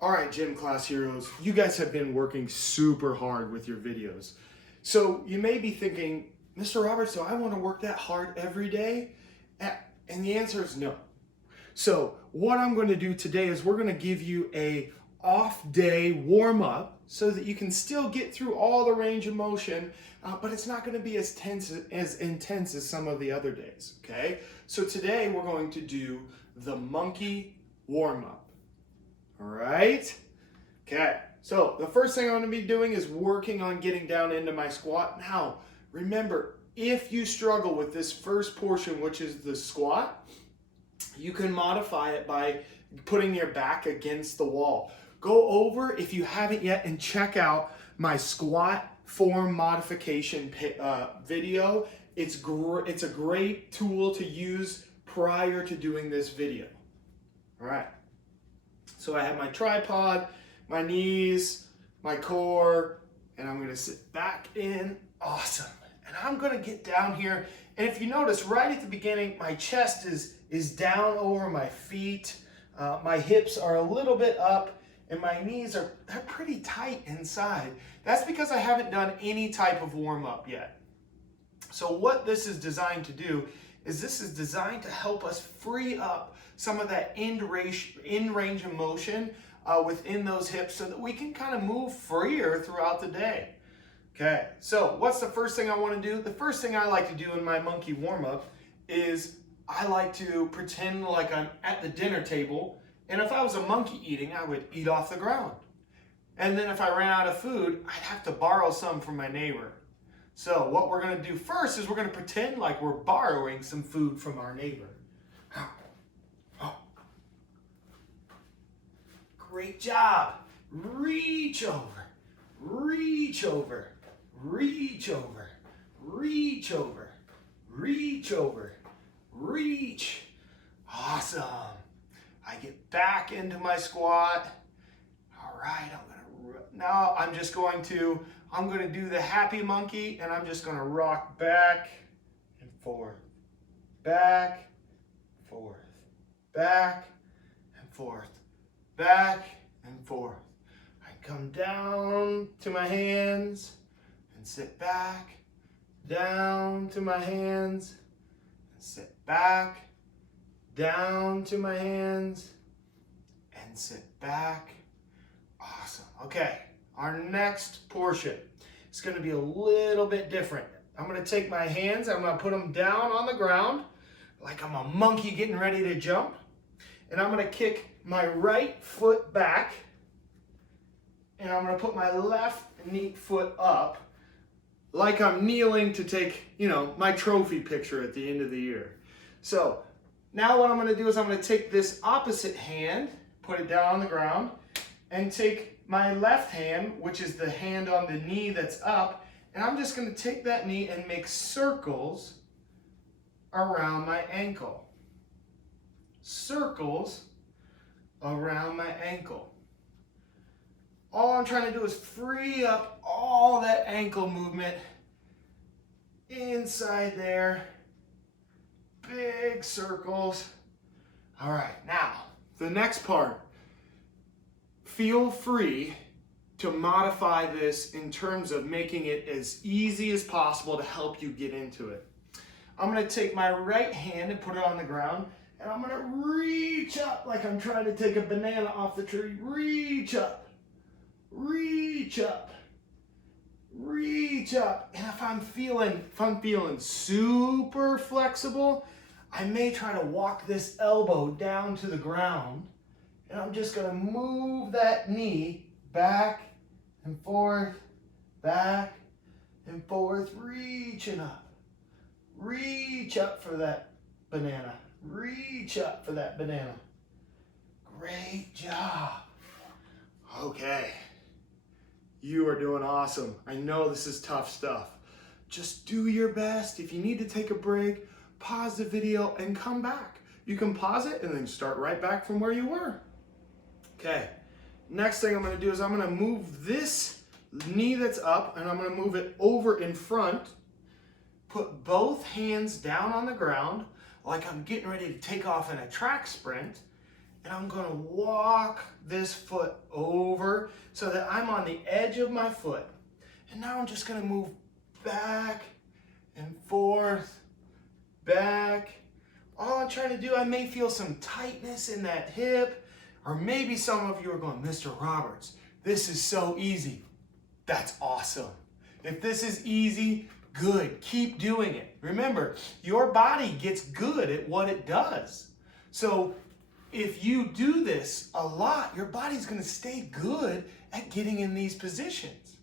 All right, gym class heroes, you guys have been working super hard with your videos. So you may be thinking, Mr. Roberts, do I want to work that hard every day? And the answer is no. So what I'm going to do today is we're going to give you a off day warm up so that you can still get through all the range of motion, but it's not going to be as intense as some of the other days, okay? So today we're going to do the monkey warm up. All right. Okay. So the first thing I'm going to be doing is working on getting down into my squat. Now, remember, if you struggle with this first portion, which is the squat, you can modify it by putting your back against the wall. Go over, if you haven't yet, and check out my squat form modification video. It's a great tool to use prior to doing this video. All right. So I have my tripod, my knees, my core, and I'm gonna sit back in. Awesome. And I'm gonna get down here. And if you notice right at the beginning, my chest is down over my feet. My hips are a little bit up and my knees they're pretty tight inside. That's because I haven't done any type of warm up yet. So what this is designed to do is this is designed to help us free up some of that end range of motion within those hips so that we can kind of move freer throughout the day. Okay, so what's the first thing I want to do? The first thing I like to do in my monkey warm-up is I like to pretend like I'm at the dinner table, and if I was a monkey eating, I would eat off the ground. And then if I ran out of food, I'd have to borrow some from my neighbor. So what we're going to do first is we're going to pretend like we're borrowing some food from our neighbor. Great job. Reach over, reach over, reach over, reach over, reach over, reach. Awesome. I get back into my squat. All right, I'm going to do the happy monkey, and I'm just going to rock back and forth, back, forth, back and forth, back and forth. I come down to my hands and sit back, down to my hands and sit back, down to my hands and sit back. Awesome. Okay, our next portion is going to be a little bit different. I'm going to take my hands, I'm going to put them down on the ground like I'm a monkey getting ready to jump. And I'm going to kick my right foot back. And I'm going to put my left foot up like I'm kneeling to take, my trophy picture at the end of the year. So now what I'm going to do is I'm going to take this opposite hand, put it down on the ground, and take my left hand, which is the hand on the knee that's up, and I'm just going to take that knee and make circles around my ankle. Circles around my ankle. All I'm trying to do is free up all that ankle movement inside there. Big circles. All right, now the next part. Feel free to modify this in terms of making it as easy as possible to help you get into it. I'm going to take my right hand and put it on the ground, and I'm going to reach up like I'm trying to take a banana off the tree. Reach up, reach up, reach up. And if I'm feeling super flexible, I may try to walk this elbow down to the ground, and I'm just going to move that knee back and forth, reaching up. Reach up for that banana. Reach up for that banana. Great job. Okay. You are doing awesome. I know this is tough stuff. Just do your best. If you need to take a break, pause the video and come back. You can pause it and then start right back from where you were. Okay. Next thing I'm going to do is I'm going to move this knee that's up and I'm going to move it over in front. Put both hands down on the ground like I'm getting ready to take off in a track sprint. and I'm gonna walk this foot over so that I'm on the edge of my foot. And now I'm just gonna move back and forth, back. All I'm trying to do, I may feel some tightness in that hip, or maybe some of you are going, Mr. Roberts, this is so easy. That's awesome. If this is easy, good, keep doing it. Remember, your body gets good at what it does. So if you do this a lot, your body's gonna stay good at getting in these positions.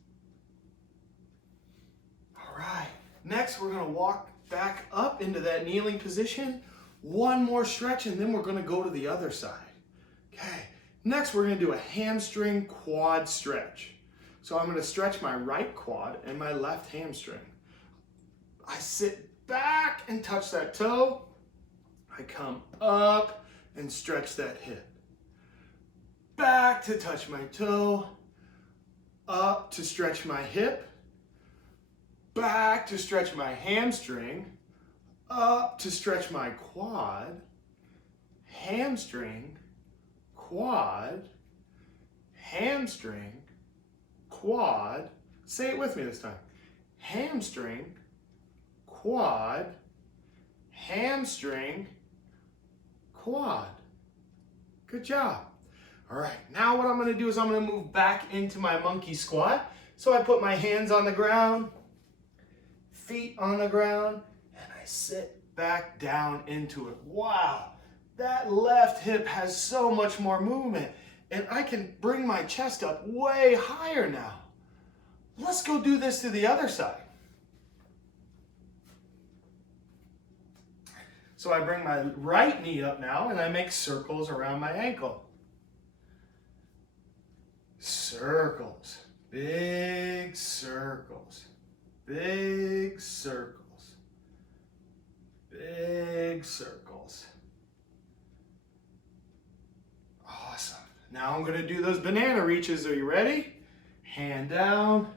All right, next we're gonna walk back up into that kneeling position. One more stretch and then we're gonna go to the other side. Okay, next we're gonna do a hamstring quad stretch. So I'm gonna stretch my right quad and my left hamstring. I sit back and touch that toe. I come up and stretch that hip. Back to touch my toe. Up to stretch my hip. Back to stretch my hamstring. Up to stretch my quad. Hamstring, quad, hamstring, quad. Say it with me this time. Hamstring, quad, hamstring, quad. Good job. All right, now what I'm gonna do is I'm gonna move back into my monkey squat. So I put my hands on the ground, feet on the ground, and I sit back down into it. Wow, that left hip has so much more movement, and I can bring my chest up way higher now. Let's go do this to the other side. So I bring my right knee up now and I make circles around my ankle. Circles, big circles, big circles, big circles. Awesome. Now I'm going to do those banana reaches. Are you ready? Hand down,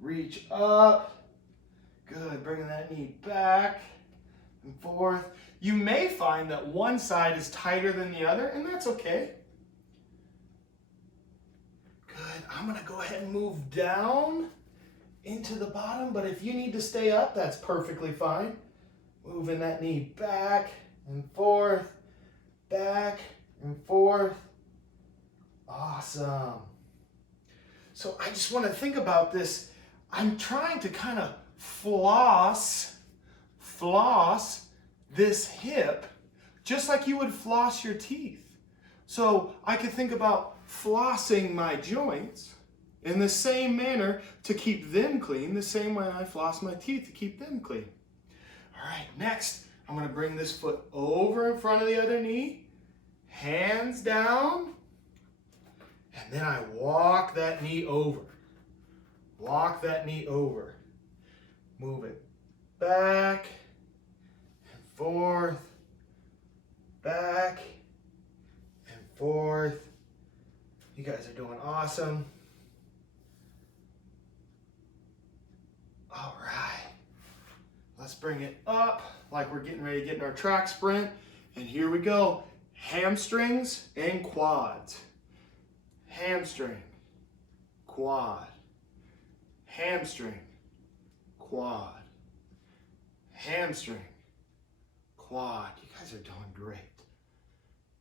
reach up. Good. Bringing that knee back and forth. You may find that one side is tighter than the other, and that's okay. Good. I'm going to go ahead and move down into the bottom, but if you need to stay up, that's perfectly fine. Moving that knee back and forth, back and forth. Awesome. So I just want to think about this. I'm trying to kind of floss this hip just like you would floss your teeth. So I could think about flossing my joints in the same manner to keep them clean, the same way I floss my teeth to keep them clean. All right, next, I'm going to bring this foot over in front of the other knee, hands down, and then I walk that knee over. Walk that knee over. Move it back and forth, back and forth. You guys are doing awesome. All right. Let's bring it up like we're getting ready to get in our track sprint. And here we go. Hamstrings and quads. Hamstring, quad, hamstring, quad, hamstring, quad. You guys are doing great.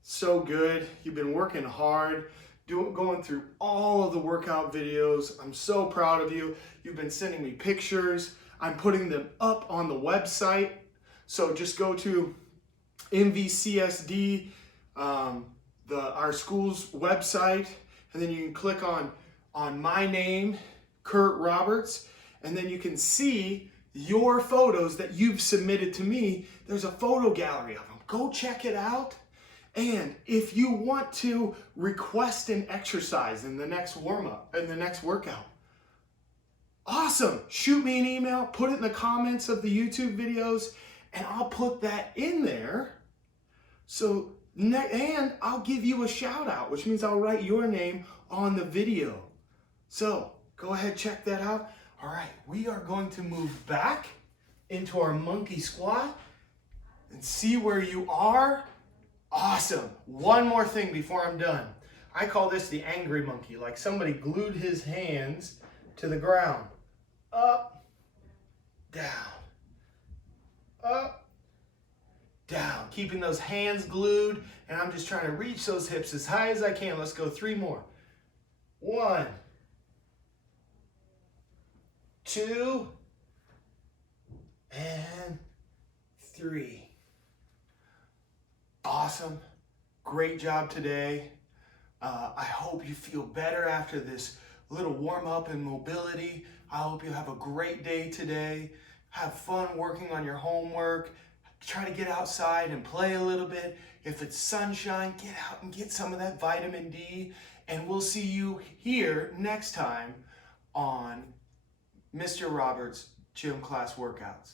So good. You've been working hard, going through all of the workout videos. I'm so proud of you. You've been sending me pictures. I'm putting them up on the website. So just go to MVCSD, our school's website, and then you can click on my name, Kurt Roberts, and then you can see your photos that you've submitted to me. There's a photo gallery of them. Go check it out. And if you want to request an exercise in the next warm-up, in the next workout, awesome. Shoot me an email, put it in the comments of the YouTube videos, and I'll put that in there. So, and I'll give you a shout out, which means I'll write your name on the video. So go ahead, check that out. All right, we are going to move back into our monkey squat and see where you are Awesome. One more thing before I'm done. I call this the angry monkey, like somebody glued his hands to the ground. Up, down, up, down. Keeping those hands glued, and I'm just trying to reach those hips as high as I can. Let's go 3 more. 1, 2, and 3. Awesome. Great job today. I hope you feel better after this little warm-up and mobility. I hope you have a great day today. Have fun working on your homework. Try to get outside and play a little bit. If it's sunshine, get out and get some of that vitamin D. And we'll see you here next time on Mr. Roberts' Gym Class Workouts.